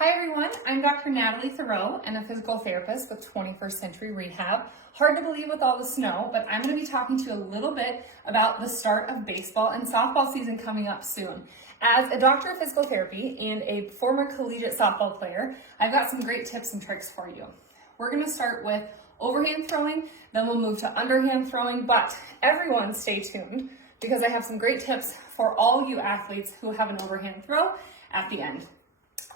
Hi everyone, I'm Dr. Natalie Theroux and a physical therapist with 21st Century Rehab. Hard to believe with all the snow, but I'm going to be talking to you a little bit about the start of baseball and softball season coming up soon. As a doctor of physical therapy and a former collegiate softball player, I've got some great tips and tricks for you. We're going to start with overhand throwing, then we'll move to underhand throwing, but everyone stay tuned because I have some great tips for all you athletes who have an overhand throw at the end.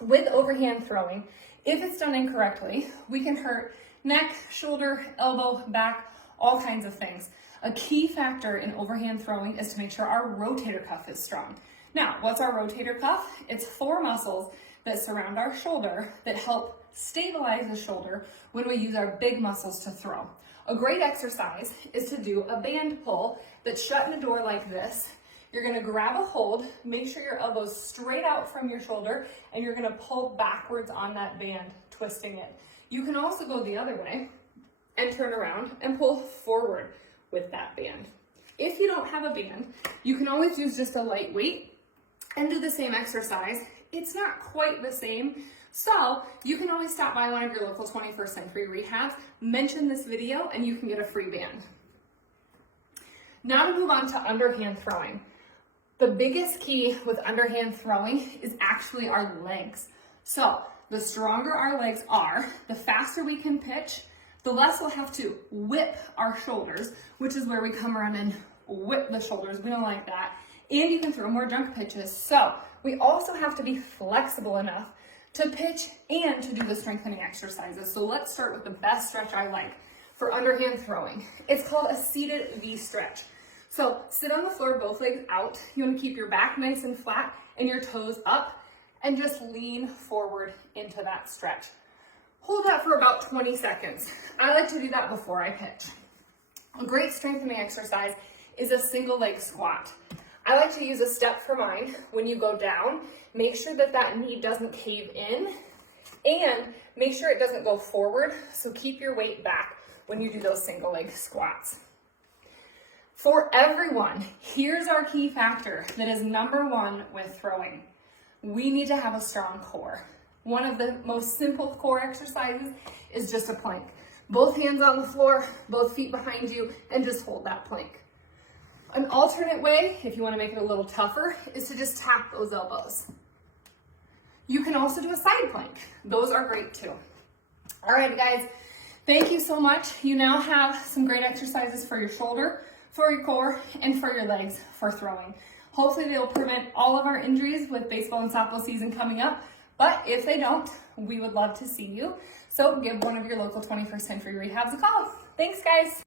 With overhand throwing, if it's done incorrectly, we can hurt neck, shoulder, elbow, back, all kinds of things. A key factor in overhand throwing is to make sure our rotator cuff is strong. Now, what's our rotator cuff? It's 4 muscles that surround our shoulder that help stabilize the shoulder when we use our big muscles to throw. A great exercise is to do a band pull that's shut in a door like this. You're going to grab a hold, make sure your elbow's straight out from your shoulder, and you're going to pull backwards on that band, twisting it. You can also go the other way and turn around and pull forward with that band. If you don't have a band, you can always use just a light weight and do the same exercise. It's not quite the same, so you can always stop by one of your local 21st Century Rehabs, mention this video, and you can get a free band. Now to move on to underhand throwing. The biggest key with underhand throwing is actually our legs. So the stronger our legs are, the faster we can pitch, the less we'll have to whip our shoulders, which is where we come around and whip the shoulders. We don't like that. And you can throw more junk pitches. So we also have to be flexible enough to pitch and to do the strengthening exercises. So let's start with the best stretch I like for underhand throwing. It's called a seated V stretch. So sit on the floor, both legs out. You want to keep your back nice and flat and your toes up and just lean forward into that stretch. Hold that for about 20 seconds. I like to do that before I pitch. A great strengthening exercise is a single leg squat. I like to use a step for mine. When you go down, make sure that that knee doesn't cave in and make sure it doesn't go forward. So keep your weight back when you do those single leg squats. For everyone, here's our key factor that is number one with throwing. We need to have a strong core. One of the most simple core exercises is just a plank. Both hands on the floor, both feet behind you, and just hold that plank. An alternate way, if you want to make it a little tougher, is to just tap those elbows. You can also do a side plank. Those are great too. All right, guys, thank you so much. You now have some great exercises for your shoulder, for your core, and for your legs for throwing. Hopefully they will prevent all of our injuries with baseball and softball season coming up, but if they don't, we would love to see you. So give one of your local 21st Century Rehabs a call. Thanks, guys.